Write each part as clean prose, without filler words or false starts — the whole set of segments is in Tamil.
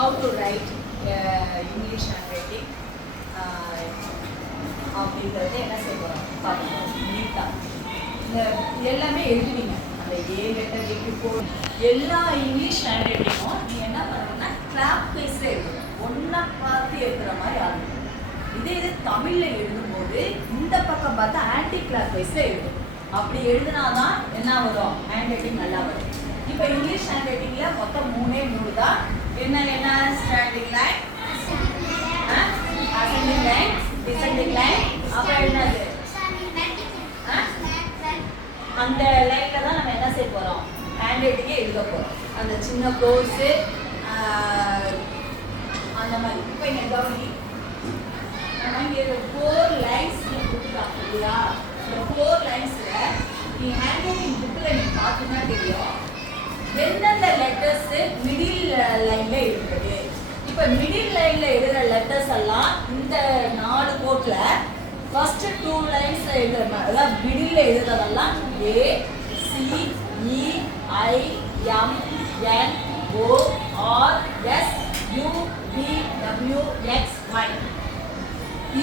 how to write English handwriting அப்படிங்கிறத என்ன செய்வோம் பார்க்கணும். நீட்டாக எல்லாமே எழுதுவீங்க. அந்த ஏ லெட்டர் ஏக்கு எல்லா இங்கிலீஷ் ஹேண்ட்ரைட்டிங்கும் நீங்கள் என்ன பண்ணணும்னா கிளாப் வைஸில் எழுதணும். ஒன்றா பார்த்து எழுதுகிற மாதிரி ஆகணும். இது தமிழில் எழுதும்போது இந்த பக்கம் பார்த்தா ஆன்டி கிளாப் வைஸில் எழுதும். அப்படி எழுதுனாதான் என்ன வரும், ஹேண்ட் ரைட்டிங் நல்லா வரும். இப்போ இங்கிலீஷ் ஹேண்ட் ரைட்டிங்கில் மொத்தம் 3 தான். என்ன standing line, ascending line, descending line, அப்புறம் என்னது அந்த லைனில் தான் நம்ம என்ன செய்ய போகிறோம், ஹேண்ட் ரைட்டிங்கே எழுத போகிறோம். அந்த சின்ன கோர்ஸு அந்த மாதிரி. இப்போ இங்கே கவனி, நம்ம இங்கே 4 லைன்ஸ் கொடுத்துருக்காங்க இல்லையா? இந்த 4 லைன்ஸில் நீ ஹேண்ட் ரைட்டிங் புக்கில் நீ பார்த்தீங்கன்னா தெரியும் எந்தெந்த லெட்டர்ஸ் மிடில் லைனில் இருக்குது. இப்போ மிடில் லைனில் எழுதுகிற லெட்டர்ஸ் எல்லாம் இந்த 4 கோட்டில் ஃபர்ஸ்ட் 2 லைன்ஸில் எழுதுற, அதாவது மிடில் எழுதுறதெல்லாம் A C E I M N O R S U V W X Y.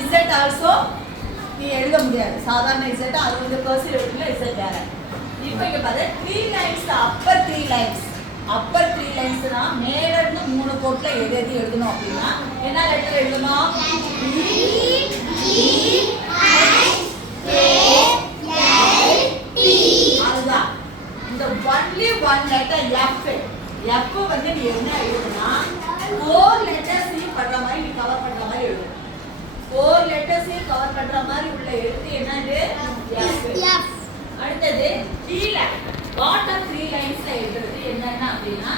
Z also நீ எழுத முடியாது. சாதாரண இசட் 60% எழுதுல இசட் வேற. இப்போ இங்கே பாரு 3 லைன்ஸ், அப்பர் 3 லைன்ஸ். அப்பர் 3 லைன்ஸ்னா மேல இருந்து 3 கோட்ல எது எழுதணும் அப்படின்னா என்ன லெட்டர் எழுதணும்? அதுதான் இந்த only one letter F. F வந்து நீ என்ன எழுதுனா 4 லெட்டர்ஸையும் பண்ற மாதிரி நீ கவர் பண்ற மாதிரி எழுதணும். 4 லெட்டர்ஸையும் கவர் பண்ற மாதிரி உள்ள எழுத்து என்னது? எஃப். அடுத்தது கீழே பாட்டம் 3 லைன்ஸ்ல எழுதுறது என்னன்னா அப்படின்னா